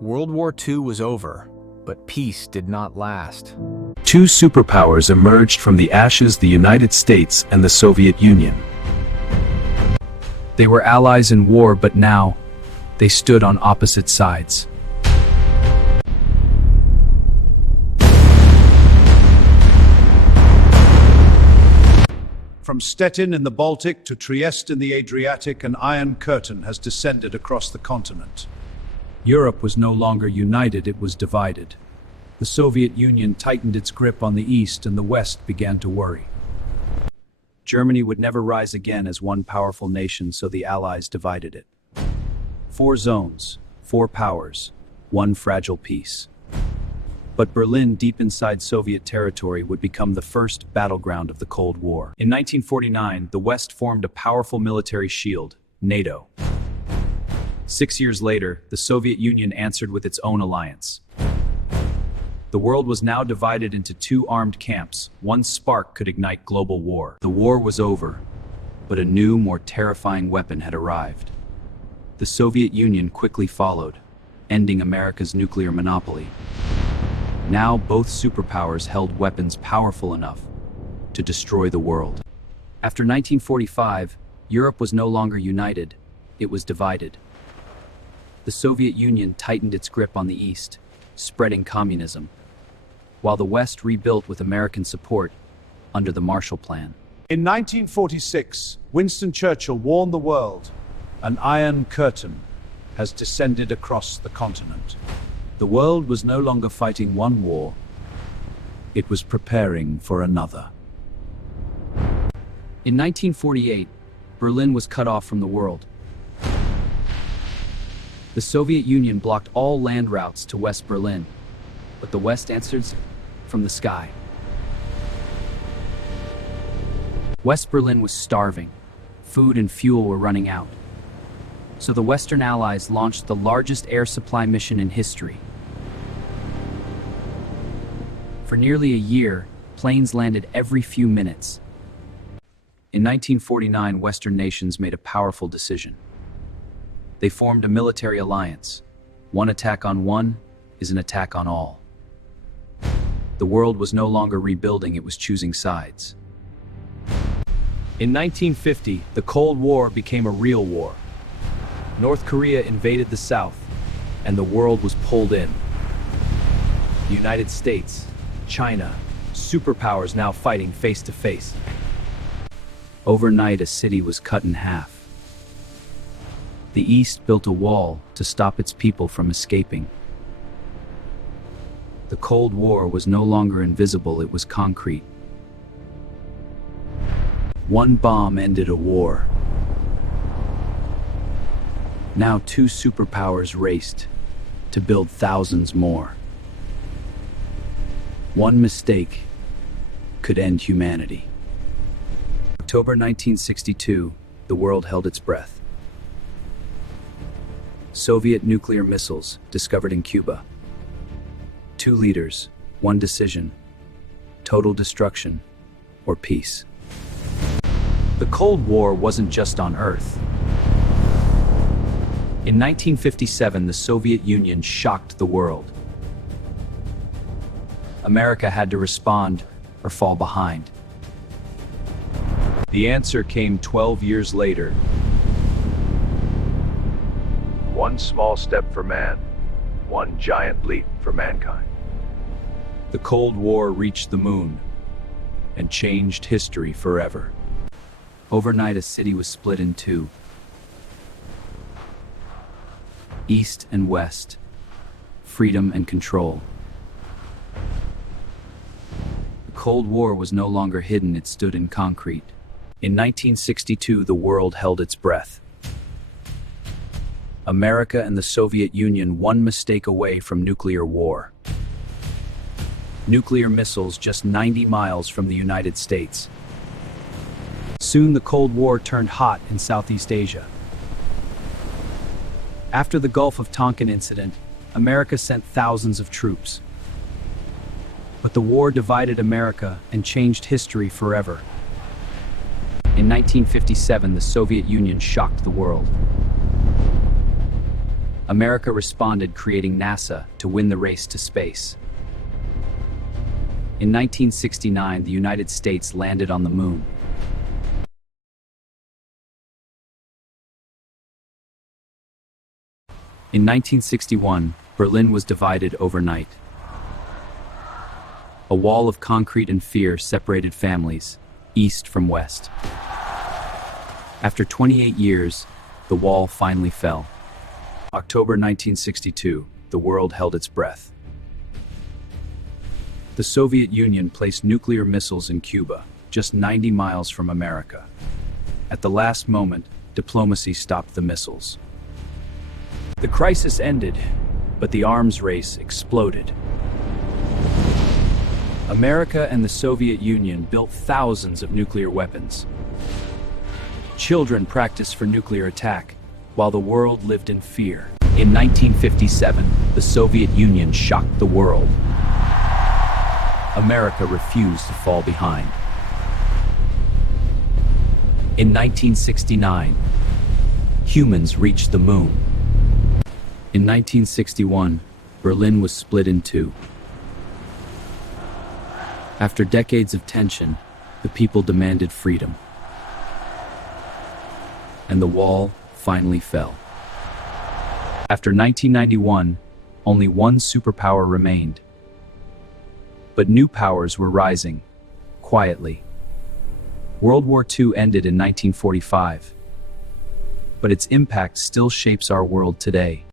World War II was over, but peace did not last. Two superpowers emerged from the ashes: the United States and the Soviet Union. They were allies in war, but now they stood on opposite sides. From Stettin in the Baltic to Trieste in the Adriatic, an iron curtain has descended across the continent. Europe was no longer united, it was divided. The Soviet Union tightened its grip on the East, and the West began to worry. Germany would never rise again as one powerful nation, so the Allies divided it. 4 zones, 4 powers, 1 fragile peace. But Berlin, deep inside Soviet territory, would become the first battleground of the Cold War. In 1949, the West formed a powerful military shield, NATO. 6 years later, the Soviet Union answered with its own alliance. The world was now divided into 2 armed camps. One spark could ignite global war. The war was over, but a new, more terrifying weapon had arrived. The Soviet Union quickly followed, ending America's nuclear monopoly. Now both superpowers held weapons powerful enough to destroy the world. After 1945, Europe was no longer united, it was divided. The Soviet Union tightened its grip on the East, spreading communism, while the West rebuilt with American support under the Marshall Plan. In 1946, Winston Churchill warned the world, an iron curtain has descended across the continent. The world was no longer fighting one war, it was preparing for another. In 1948, Berlin was cut off from the world. The Soviet Union blocked all land routes to West Berlin, but the West answered from the sky. West Berlin was starving. Food and fuel were running out. So the Western Allies launched the largest air supply mission in history. For nearly a year, planes landed every few minutes. In 1949, Western nations made a powerful decision. They formed a military alliance. One attack on one is an attack on all. The world was no longer rebuilding, it was choosing sides. In 1950, the Cold War became a real war. North Korea invaded the South, and the world was pulled in. The United States, China, superpowers now fighting face to face. Overnight, a city was cut in half. The East built a wall to stop its people from escaping. The Cold War was no longer invisible, it was concrete. One bomb ended a war. Now 2 superpowers raced to build thousands more. One mistake could end humanity. October 1962, the world held its breath. Soviet nuclear missiles discovered in Cuba. 2 leaders, 1 decision: total destruction or peace. The Cold War wasn't just on Earth. In 1957, the Soviet Union shocked the world. America had to respond or fall behind. The answer came 12 years later. One small step for man, one giant leap for mankind. The Cold War reached the moon and changed history forever. Overnight, a city was split in 2. East and West, freedom and control. The Cold War was no longer hidden, it stood in concrete. In 1962, the world held its breath. America and the Soviet Union, one mistake away from nuclear war. Nuclear missiles just 90 miles from the United States. Soon the Cold War turned hot in Southeast Asia. After the Gulf of Tonkin incident, America sent thousands of troops. But the war divided America and changed history forever. In 1957, the Soviet Union shocked the world. America responded, creating NASA to win the race to space. In 1969, the United States landed on the moon. In 1961, Berlin was divided overnight. A wall of concrete and fear separated families, east from west. After 28 years, the wall finally fell. October 1962, the world held its breath. The Soviet Union placed nuclear missiles in Cuba, just 90 miles from America. At the last moment, diplomacy stopped the missiles. The crisis ended, but the arms race exploded. America and the Soviet Union built thousands of nuclear weapons. Children practiced for nuclear attack, while the world lived in fear. In 1957, the Soviet Union shocked the world. America refused to fall behind. In 1969, humans reached the moon. In 1961, Berlin was split in two. After decades of tension, the people demanded freedom. And the wall finally fell. After 1991, only one superpower remained. But new powers were rising, quietly. World War II ended in 1945, but its impact still shapes our world today.